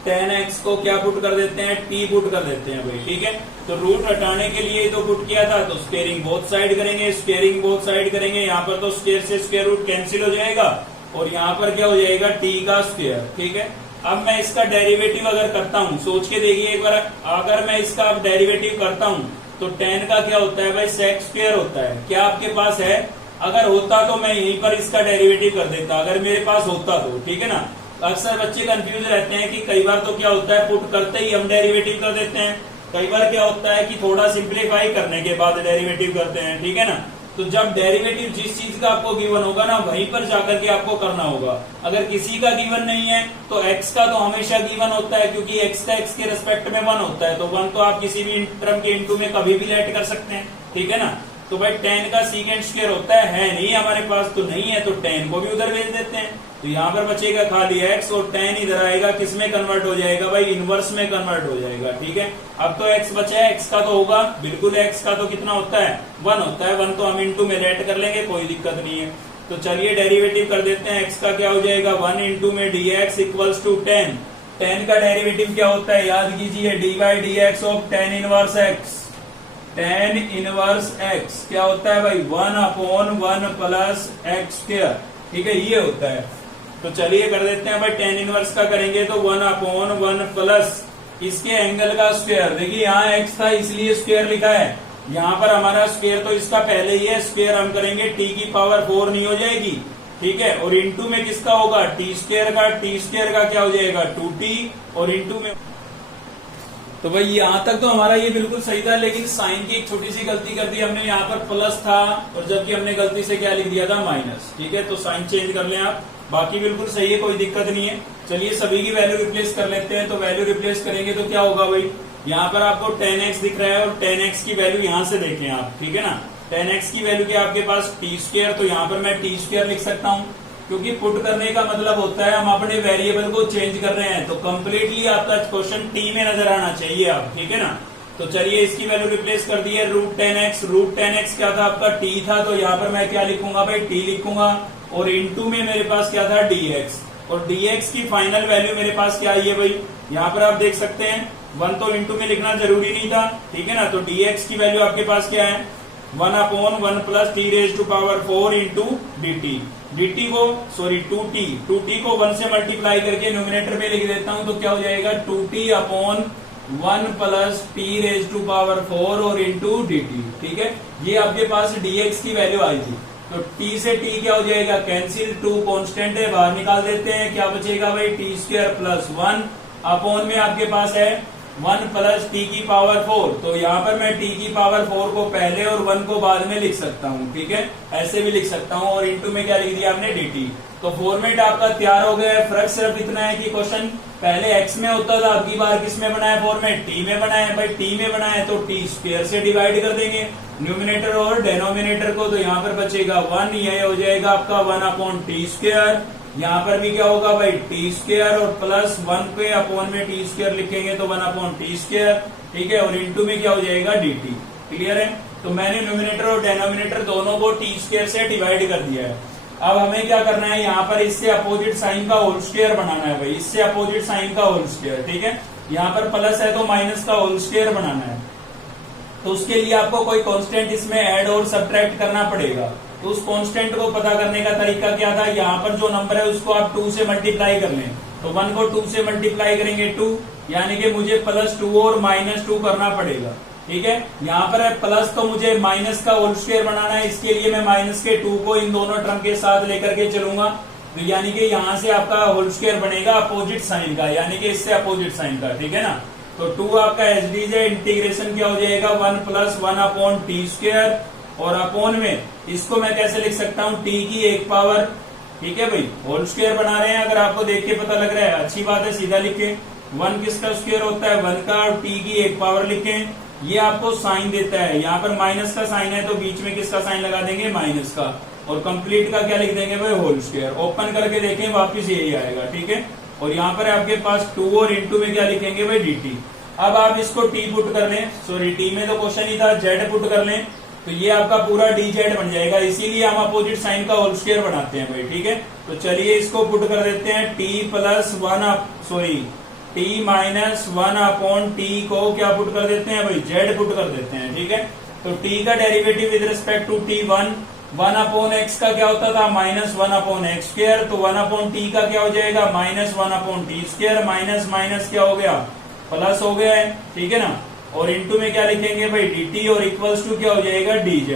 √10x को क्या पुट कर देते हैं, t पुट कर देते हैं भाई। ठीक है, तो रूट हटाने के लिए तो पुट किया था, तो स्क्वेयरिंग बोथ साइड करेंगे, स्क्वेयरिंग बोथ साइड करेंगे। यहाँ पर तो स्क्वेयर से स्क्वेयर रूट कैंसिल हो जाएगा, और यहाँ पर क्या हो जाएगा, t का स्क्वेयर। ठीक है, अब मैं इसका डेरिवेटिव अगर करता हूँ, सोच के देखिए एक बार, अगर मैं इसका डेरिवेटिव करता हूँ तो tan का क्या होता है भाई, sec स्क्वेयर होता है। क्या आपके पास है, अगर होता तो मैं यहीं पर इसका डेरिवेटिव कर देता, अगर मेरे पास होता तो। ठीक है ना, अक्सर बच्चे कंफ्यूज रहते हैं कि कई बार तो क्या होता है, पुट करते ही हम डेरिवेटिव कर देते हैं, कई बार क्या होता है कि थोड़ा सिंप्लीफाई करने के बाद डेरिवेटिव करते हैं। ठीक है ना, तो जब डेरिवेटिव जिस चीज का आपको गिवन होगा ना, वहीं पर जाकर के आपको करना होगा। अगर किसी का गिवन नहीं है तो x का तो हमेशा गिवन होता है, क्योंकि x का x के रेस्पेक्ट में 1 होता है, तो 1 तो आप किसी भी टर्म के इनटू में कभी भी लेट कर सकते हैं। ठीक है ना, तो भाई tan का सीकेंड स्क्वायर होता है नहीं हमारे पास, तो नहीं है तो tan को भी उधर भेज देते हैं, तो यहाँ पर बचेगा खाली x और tan इधर आएगा, किस में कन्वर्ट हो जाएगा भाई, इनवर्स में कन्वर्ट हो जाएगा। ठीक है, अब तो x बचा है, x का तो होगा बिल्कुल, x का तो कितना होता है 1 होता है, 1 तो हम इंटू में रेट कर लेंगे, कोई दिक्कत नहीं है। तो चलिए डेरिवेटिव कर देते हैं, x का क्या हो जाएगा 1 इंटू में dx equals to tan। tan का डेरिवेटिव क्या होता है याद कीजिए, dy dx ऑफ tan inverse x। tan inverse x क्या होता है भाई 1/1 प्लस x स्क्वायर। ठीक है, ये होता है। तो चलिए कर देते हैं भाई, tan इनवर्स का करेंगे तो 1/1 प्लस इसके एंगल का स्क्वायर। देखिए यहाँ x था इसलिए स्क्वायर लिखा है, यहाँ पर हमारा स्क्वायर तो इसका पहले ही है, स्क्वायर हम करेंगे t की पावर 4 नहीं हो जाएगी। ठीक है, और इंटू में किसका होगा t स्क्वायर का क्या हो जाएगा 2t, और इंटू में। तो भाई यहाँ तक तो हमारा ये बिल्कुल सही था, लेकिन साइन की एक छोटी सी गलती कर दी हमने, यहाँ पर प्लस था और जबकि हमने गलती से क्या लिख दिया था माइनस। ठीक है, तो साइन चेंज कर लें आप, बाकी बिल्कुल सही है, कोई दिक्कत नहीं है। चलिए सभी की वैल्यू रिप्लेस कर लेते हैं। तो वैल्यू रिप्लेस करेंगे तो क्या होगा भाई, यहाँ पर आपको tan x दिख रहा है और tan x की वैल्यू यहाँ से देखें आप। ठीक है ना, tan x की वैल्यू क्या आपके पास t स्क्वायर, तो यहाँ पर मैं t स्क्वायर लिख सकता हूँ, क्योंकि पुट करने का मतलब होता है हम अपने वेरिएबल को चेंज कर रहे हैं, तो कंप्लीटली आपका क्वेश्चन टी में नजर आना चाहिए आप। ठीक है ना, तो चलिए इसकी वैल्यू रिप्लेस कर दी है, रूट टेन एक्स क्या था आपका t था, तो यहाँ पर मैं क्या लिखूंगा भाई t लिखूंगा, और इंटू में मेरे पास क्या था dx, और dx की फाइनल वैल्यू मेरे पास क्या आई है भाई, यहाँ पर आप देख सकते हैं 1 तो इंटू में लिखना जरूरी नहीं था। ठीक है ना, तो dx की वैल्यू आपके पास क्या है 1/1 plus t raise to power 4 into dt को 2t को 1 से मल्टीप्लाई करके न्यूमिनेटर में लिख देता हूं, तो क्या हो जाएगा 2t/1 plus t raise to power 4 और इंटू dt। ठीक है, ये आपके पास dx की वैल्यू आई थी, तो t से t क्या हो जाएगा कैंसिल, 2 कांस्टेंट है बाहर निकाल देते हैं, क्या बचेगा भाई t स्क्वायर प्लस 1 अपॉन में आपके पास है 1 प्लस t की पावर 4। तो यहाँ पर मैं t की पावर 4 को पहले और 1 को बाद में लिख सकता हूँ। ठीक है, ऐसे भी लिख सकता हूँ, और इंटू में क्या लिख दिया आपने dt। तो फॉर्मेट आपका तैयार हो गया है। फर्क सिर्फ इतना है कि क्वेश्चन पहले x में होता था, अब की बार किस में बना है फॉर्मेट, t में बना है। भाई t में बना है तो t स्क्वायर से डिवाइड कर देंगे न्यूमिनेटर और डेनोमिनेटर को, तो यहाँ पर बचेगा 1, ये हो जाएगा आपका 1/t स्क्वायर। यहाँ पर भी क्या होगा भाई t स्क्वायर और प्लस 1 पे अपॉन में t स्क्वायर लिखेंगे तो 1/t स्क्वायर। ठीक है, और इंटू में क्या हो जाएगा dt। क्लियर है, तो मैंने न्यूमिनेटर और डेनोमिनेटर दोनों को t स्क्वायर से डिवाइड कर दिया है। अब हमें क्या करना है, यहाँ पर इससे अपोजिट साइन का होल स्क्वायर बनाना है भाई, इससे अपोजिट साइन का होल स्क्वायर। ठीक है, यहाँ पर प्लस है तो माइनस का होल स्क्वायर बनाना है, तो उसके लिए आपको कोई कांस्टेंट इसमें ऐड और सब्ट्रैक्ट करना पड़ेगा। तो उस कांस्टेंट को पता करने का तरीका क्या था, यहाँ पर जो नंबर है उसको आप 2 से मल्टीप्लाई कर लें, तो 1 को 2 से मल्टीप्लाई करेंगे 2, यानी कि मुझे +2 और -2 करना पड़ेगा। ठीक है, यहाँ पर है प्लस, तो मुझे माइनस का होल स्क्वायर बनाना है, इसके लिए मैं माइनस के 2 को इन दोनों टर्म के साथ लेकर के चलूंगा, तो यानी कि यहाँ से आपका होल स्क्वायर बनेगा अपोजिट साइन का, यानी कि इससे अपोजिट साइन का। ठीक है ना, तो 2 आपका एच डी है, इंटीग्रेशन क्या हो जाएगा 1 + 1/t स्क्वायर, और अपॉन में इसको मैं कैसे लिख सकता हूँ t की 1 पावर। ठीक है भाई, होल स्क्वायर बना रहे हैं, अगर आपको देख के पता लग रहा है अच्छी बात है, सीधा लिखे 1 किसका स्क्वायर होता है 1 का, और t की 1 पावर लिखें, ये आपको साइन देता है। यहाँ पर माइनस का साइन है तो बीच में किसका साइन लगा देंगे माइनस का, और कंप्लीट का क्या लिख देंगे भाई होल स्क्वायर। ओपन करके देखें वापिस यही आएगा। ठीक है, और यहाँ पर आपके पास 2 और इंटू में क्या लिखेंगे भाई dt। अब आप इसको t पुट कर लें, सॉरी t में तो क्वेश्चन ही था, z पुट कर लें, तो ये आपका पूरा dz बन जाएगा, इसीलिए हम अपोजिट साइन का होल स्क्वायर बनाते हैं भाई। ठीक है, तो चलिए इसको पुट कर देते हैं, t-1/t को क्या पुट कर देते हैं भाई z पुट कर देते हैं। ठीक है, तो t का derivative with respect to t1 1/x का क्या होता था -1/x स्क्वायर, तो 1/t का क्या हो जाएगा -1/t स्क्वायर, माइनस माइनस क्या हो गया प्लस हो गया है। ठीक है ना, और इंटू में क्या लिखेंगे भाई dt, और इक्वल्स टू क्या हो जाएगा dz।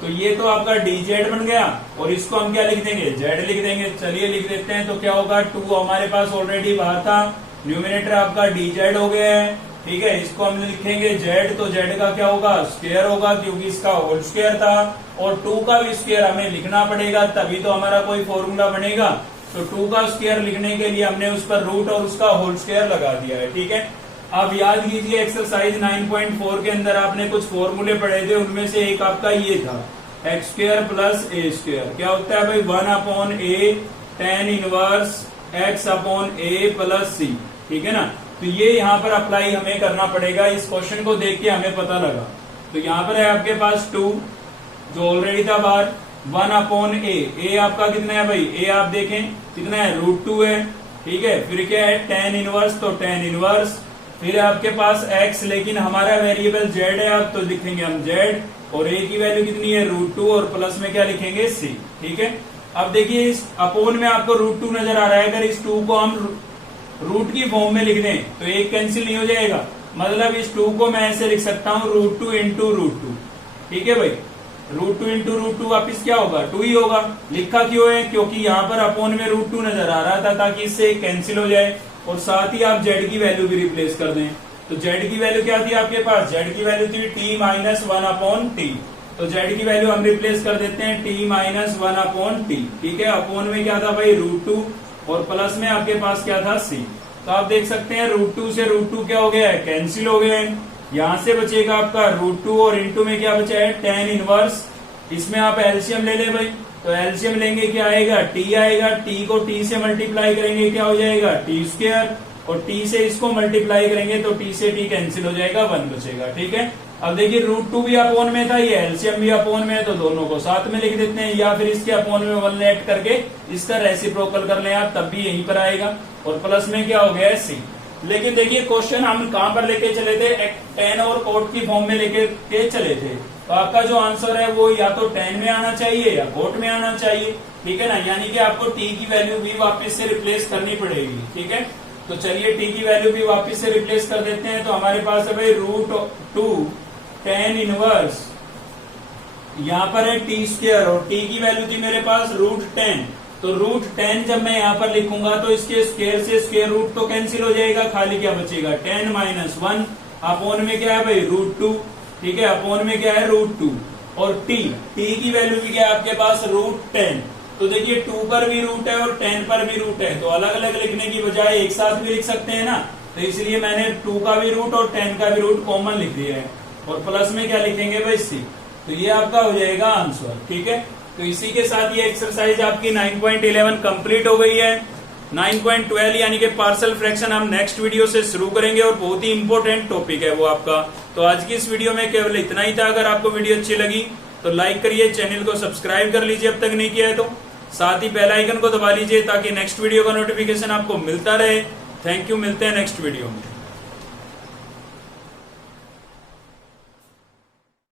तो ये तो आपका dz बन गया, और इसको हम क्या लिख देंगे z लिख देंगे। चलिए लिख देते हैं, तो क्या होगा 2 हमारे पास ऑलरेडी बाहर था, न्यूमिनेटर आपका dz हो गया है। ठीक है, इसको हम लिखेंगे z, तो z का क्या होगा स्क्वायर होगा, क्योंकि इसका होल स्क्वायर था, और 2 का भी स्क्वायर हमें लिखना पड़ेगा, तभी तो हमारा कोई फॉर्मूला बनेगा। तो 2 का स्क्वायर लिखने के लिए हमने उस पर रूट और उसका होल स्क्वायर लगा दिया है। ठीक है, अब याद कीजिए एक्सरसाइज 9.4 के अंदर आपने कुछ फॉर्मूले पढ़े थे, उनमें से एक आपका ये था x square plus a square. क्या होता है भाई 1/a tan inverse x/a plus सी। ठीक है ना, तो ये यहाँ पर अप्लाई हमें करना पड़ेगा। इस क्वेश्चन को देख के हमें पता लगा। तो यहाँ पर है आपके पास 2 जो ऑलरेडी था बाहर, 1/a। ए आपका कितना है भाई, ए आप देखें कितना है √2 है। ठीक है, फिर क्या है tan इनवर्स, तो tan इनवर्स, फिर आपके पास x, लेकिन हमारा वेरिएबल z है, अब तो लिखेंगे हम z, और a की वैल्यू कितनी है √2, और प्लस में क्या लिखेंगे c। ठीक है, अब देखिए इस अपोन में आपको √2 नजर आ रहा है, अगर इस 2 को हम रूट की फॉर्म में लिख दें तो एक कैंसिल नहीं हो जाएगा, मतलब इस 2 को मैं ऐसे लिख सकता हूं √2 इंटू √2। ठीक है भाई, √2 इंटू √2 वापिस क्या होगा 2 ही होगा। लिखा क्यों है, क्योंकि यहाँ पर अपोन में √2 नजर आ रहा था ताकि इससे एक कैंसिल हो जाए, और साथ ही आप z की वैल्यू भी रिप्लेस कर दें। तो z की वैल्यू क्या थी आपके पास, z की वैल्यू थी t माइनस 1/t। तो z की वैल्यू हम रिप्लेस कर देते हैं t माइनस 1/t। ठीक है, अपोन में क्या था भाई √2, और प्लस में आपके पास क्या था c। तो आप देख सकते हैं √2 से √2 क्या हो गया है, कैंसिल हो गया है। यहां से बचेगा आपका √2, और इंटू में क्या बचा है tan इनवर्स। इसमें आप एलसीएम ले ले भाई, तो एलसीएम लेंगे क्या आएगा, t आएगा, t को t से मल्टीप्लाई करेंगे क्या हो जाएगा t स्क्वायर, और t से इसको मल्टीप्लाई करेंगे तो t से t कैंसिल हो जाएगा, 1 बचेगा। ठीक है, अब देखिए √2 भी अपोन में था, ये एलसीएम भी अपोन में है, तो दोनों को साथ में लिख देते हैं, या फिर इसके अपोन में 1 ऐड करके इसका रेसिप्रोकल कर लें आप, तब भी यहीं पर आएगा, और प्लस में क्या हो गया है c। लेकिन देखिए क्वेश्चन हम कहां पर लेके चले थे, tan और cot की फॉर्म में लेके के चले थे, तो आपका जो आंसर है वो या तो tan में आना चाहिए या cot में आना चाहिए। ठीक है ना, यानी कि आपको t की वैल्यू भी वापस से रिप्लेस करनी पड़ेगी। ठीक है, तो चलिए t की वैल्यू भी वापस से रिप्लेस कर देते हैं। तो हमारे पास है भाई √2 tan इनवर्स, यहाँ पर है t स्क्वायर, और t की वैल्यू थी मेरे पास √10। तो √10 जब मैं यहाँ पर लिखूंगा तो इसके स्क्वायर से स्क्वायर रूट तो कैंसिल हो जाएगा, खाली क्या बचेगा tan माइनस 1। अपोन में क्या है भाई √2। ठीक है, अपोन में क्या है √2, और t की वैल्यू भी क्या है आपके पास √10। तो देखिए 2 पर भी रूट है और 10 पर भी रूट है, तो अलग अलग लिखने की बजाय एक साथ भी लिख सकते हैं ना, तो इसलिए मैंने 2 का भी रूट और 10 का भी रूट कॉमन लिख दिया है, और प्लस में क्या लिखेंगे भाई c। तो ये आपका हो जाएगा आंसर। ठीक है, तो इसी के साथ ये एक्सरसाइज आपकी 9.11 कंप्लीट हो गई है। 9.12 यानी कि पार्सल फ्रैक्शन हम नेक्स्ट वीडियो से शुरू करेंगे, और बहुत ही इंपॉर्टेंट टॉपिक है वो आपका। तो आज की इस वीडियो में केवल इतना ही था। अगर आपको वीडियो अच्छी लगी तो लाइक करिए, चैनल को सब्सक्राइब कर लीजिए अब तक नहीं किया है तो, साथ ही बेल आइकन को दबा लीजिए ताकि नेक्स्ट वीडियो का नोटिफिकेशन आपको मिलता रहे। थैंक यू, मिलते हैं नेक्स्ट वीडियो में।